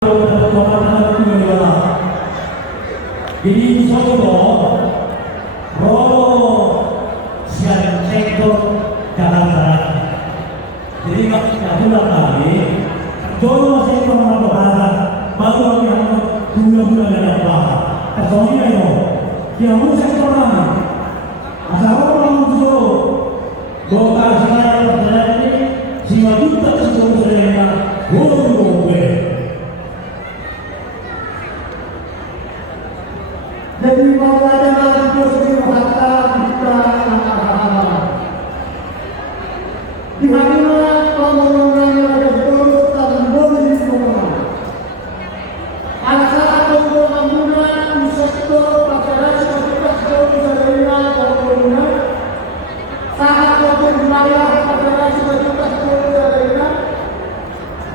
Ini Solo, Romo, siang sektor Jakarta. Jadi nggak pulang lagi. Jono sektor Romo Barat, baru yang 2 bulan dari apa? Kesoalnya yo, yang sektor mana? Asal orang Solo, Golkar saya percaya ini, siapa juga sesuatu saya boleh. Jadi makanya harus diperhatikan kita di hadirat pembangunan yang terus dan boleh dilakukan. Ada satu pembangunan di sektor pasaran seperti sektor usaha dan pembangunan. Saat satu wilayah pasaran seperti sektor usaha.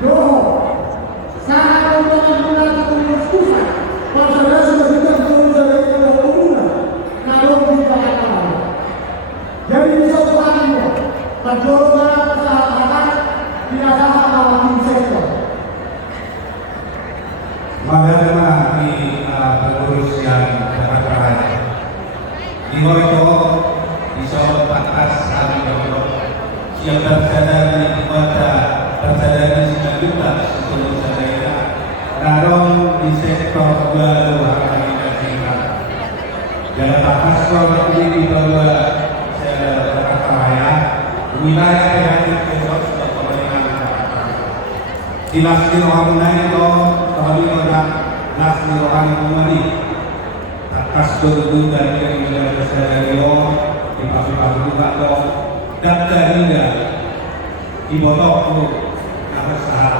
Doa. Saat pembangunan untuk pusat pasaran seperti sektor Perjuangan persahabatan dirasakan dalam sektor. Bagaimana di pengurus yang terkait di Mojo di Solo Patas Sami Jomblo siap tersadar kepada tersadar 9 juta seluruh daerah narong di sektor baru organisasikan dalam Patas Solo ini bahwa wilayah yang besok sudah pemerintahan dilaksir orang lain atau kami orang laksir orang kembali atas berdu dari wilayah besar di pagi-pagi juga dong dan dari di botok tu harus saham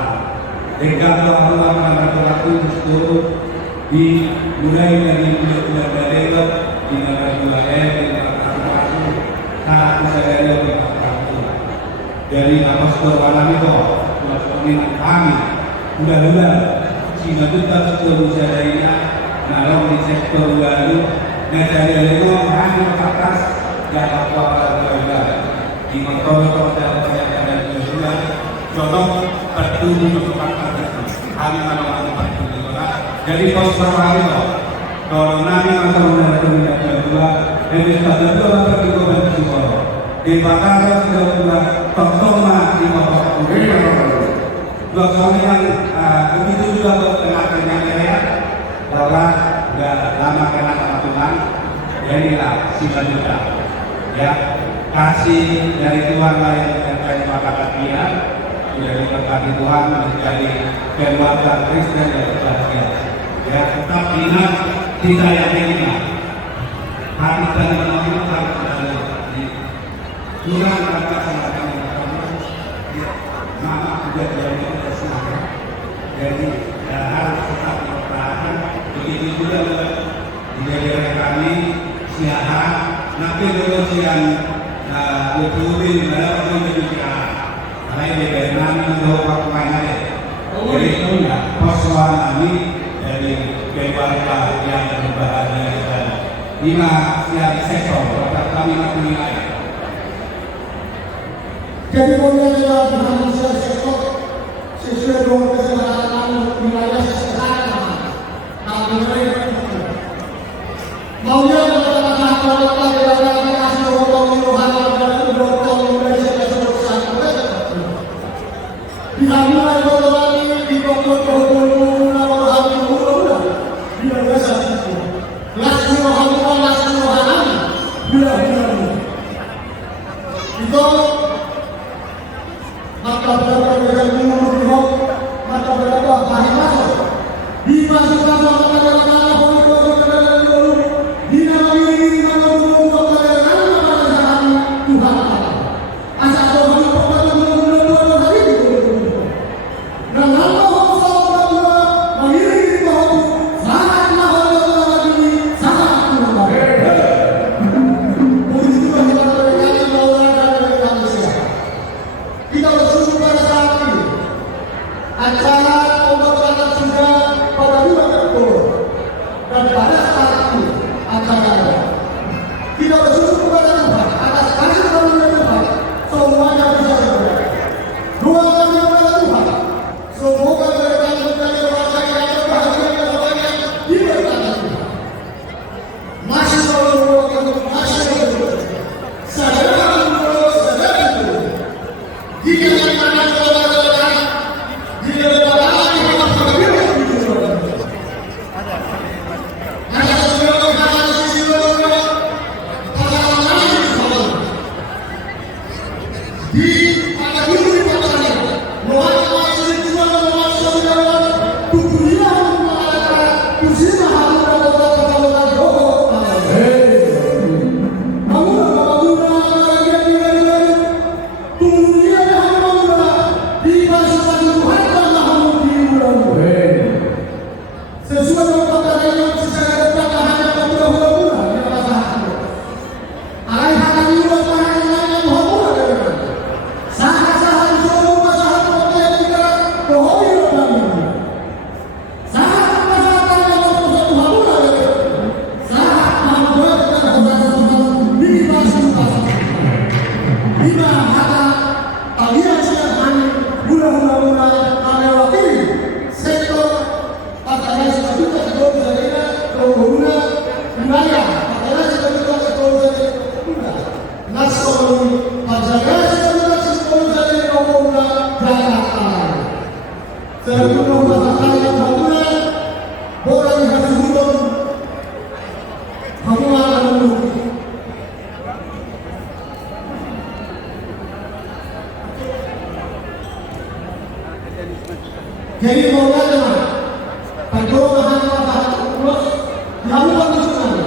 dengan doa akan turun di mulai dari bulan daerah di negara wilayah di negara sangat besar dari nafas berwarna itu, pemerintahan kami mudah-mudahan sehingga kita seluruh daerahnya nalar di sektor baru dari itu kami atas dan apa di motor dan ada juga contoh tertuju kesempatan kami menawarkan jadi konservasi kalau nabi masalah dari kedua dari satu dua pergi ke Solo di Bakar sudah pertama di bawah dua kali yang begitu juga berkenaan ya bahwa sudah lama kena sama Tuhan jadilah 9 juta ya kasih dari Tuhan lah yang terkait masyarakat dia sudah diberkati Tuhan menjadi keluarga Kristen yang berbahagia ya tetap ingat kita yang ini hati dan menolong harus kurang kata selatan mama sudah dari kita semua jadi harus tetap bertahan begitu juga di daerah kami siaran nanti dulu siang betul-betul dalam menjadi lain di daerah untuk waktu mainnya jadi persoalan kami dari keluarga yang berbahagia dan lima siang sektor tetap kami menilai. Jadi mulailah dengan sektor sesuai dengan kesepakatan wilayah sekarang. Maunya adalah kalau wilayah kasih orang Tuhan dan dokter Indonesia tersebut sampai di hadirat Golongan di Bogor di biasa itu. Laksmi Rohani itu maka berapa dengan mengurus maka berapa hari masuk dimasukkan ke dalam di dalam diri mana untuk kedatangan Tuhan asal Tuhan pokoknya hari itu dan Allah mengirim bahwa sangat mahal ini sangat mahal begitu kan kita berkata bahwa ada manusia kita bersyukur pada saat ini acara pembacaan sudah pada 2 Oktober dan pada saat ini acara kita bersyukur kepada Tuhan atas kasih karunia Tuhan semuanya bisa berjaya doa kami kepada Tuhan semoga mereka menjadi orang Jika yang mana saudara-saudara, jika kepada Allah kita berbeda ada sesuatu yang ada di sisi Allah, pada Allah itu sama. Di pada dulu di pasangan, mengatakan sesuatu yang saudara, tujuhnya mengatakan tujuhnya harus ada kata-kata doa. Jadi bagaimana? Perdomaan apa terus dilakukan di sana.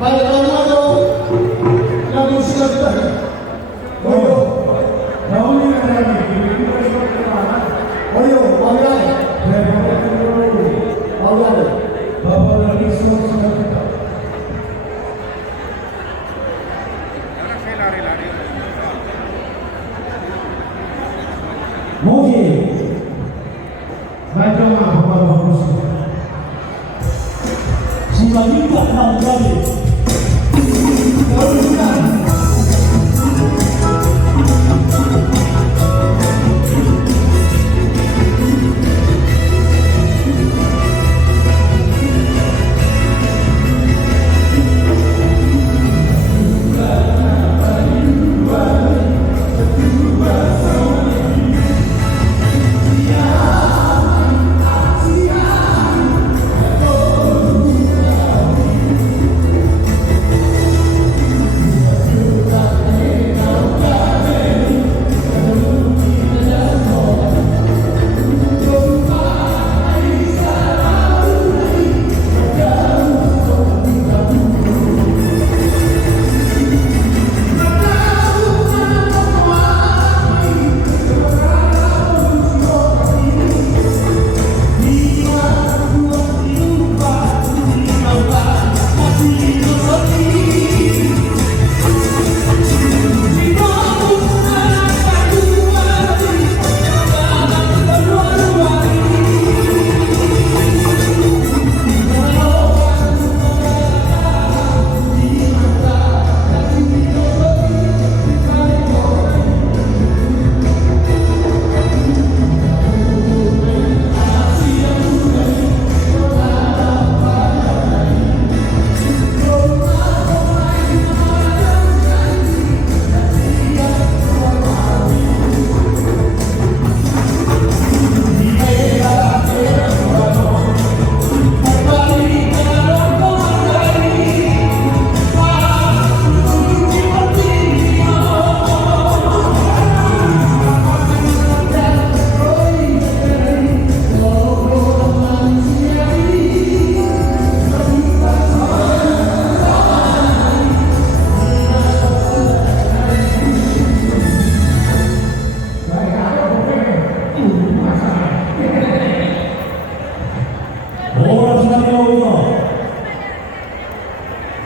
Baik kamu yang sudah kita. Oh, kamu ini ada di oh yo, bagaimana? Bagaimana? Bapak lagi semua kita. Mungkin baca apa bagus. Sudah juga 6 kali. Kalau sudah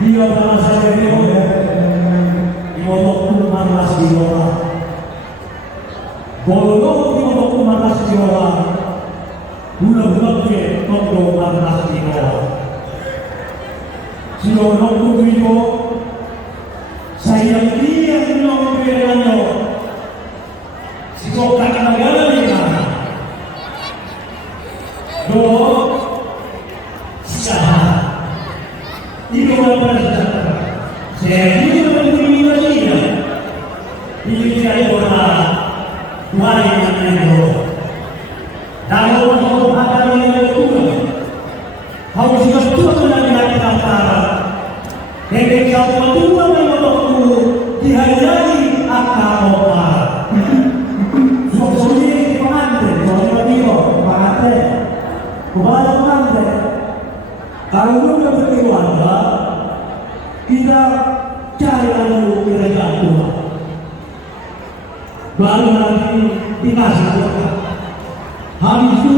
dia bahasa Jawa ya, walaupun malas Jawa, walaupun malas Jawa, bulan-bulan ke toko malas Jawa, Jawa itu saya dia minum beranyo, si kota negara ni mana, do Ini orang saya ini orang Indonesia. Ini saya orang Why not nego? Dahil ako ada yang berguna, harus betul dengan kata-kata. Jadi kalau kedua menurutku dihayati akan apa? Soalnya pengantin, soalnya dia pengantin, kepada pengantin. Kalau kita berkeluarga, kita cari lalu kerajaan Tuhan. Baru nanti dikasih Tuhan. Habis itu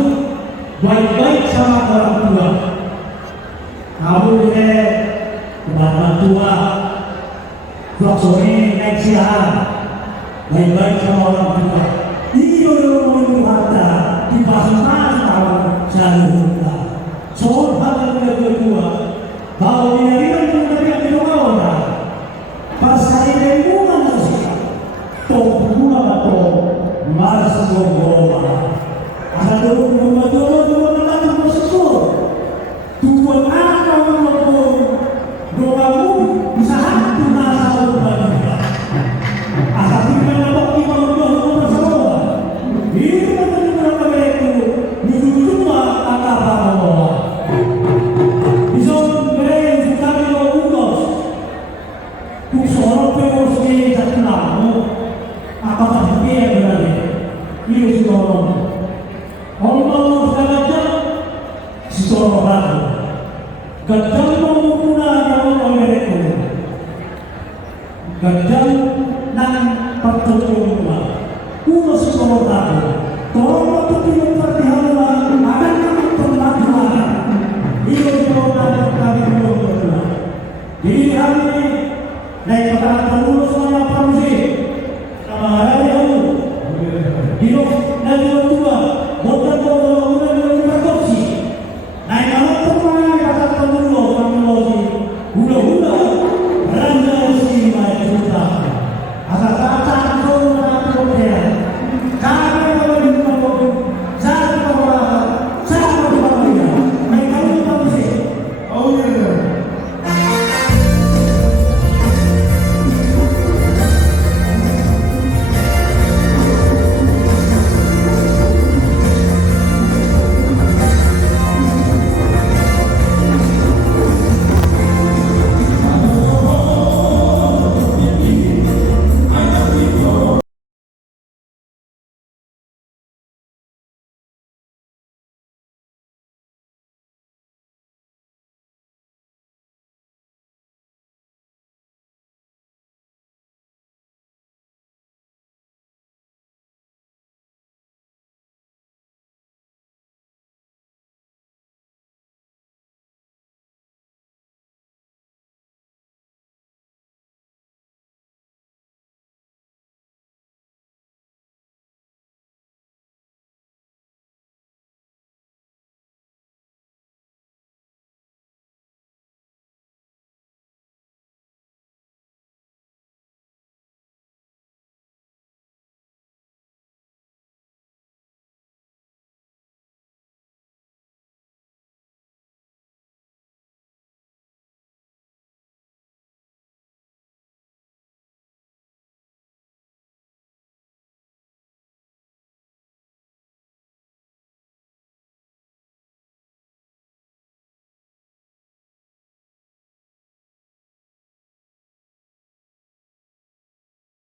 baik-baik sama orang tua. Kamu kepada tua, suami naik siang, baik-baik sama orang tua. Ini dulu harta di pasar tahun selanjutnya. Soal hal yang kedua, kalau dia tidak tidak orang, pas saya lingkungan sosial, toh dua atau malas berbohong. Ada dua mengatur bersyukur. Tuhan akan mengukur doamu bisa hantu nasa berbagi. Asal kita dapat kita berdoa bersama. Ini benar-benar mereka menuju kata bahwa bisa mereka juga diurus. Seorang pengurus di satu nama, apakah dia benar? Ini seorang. Allah sekalian seorang Kadang menggunakan mereka, kadang nang pertolongan, urus seorang, tolong waktu kita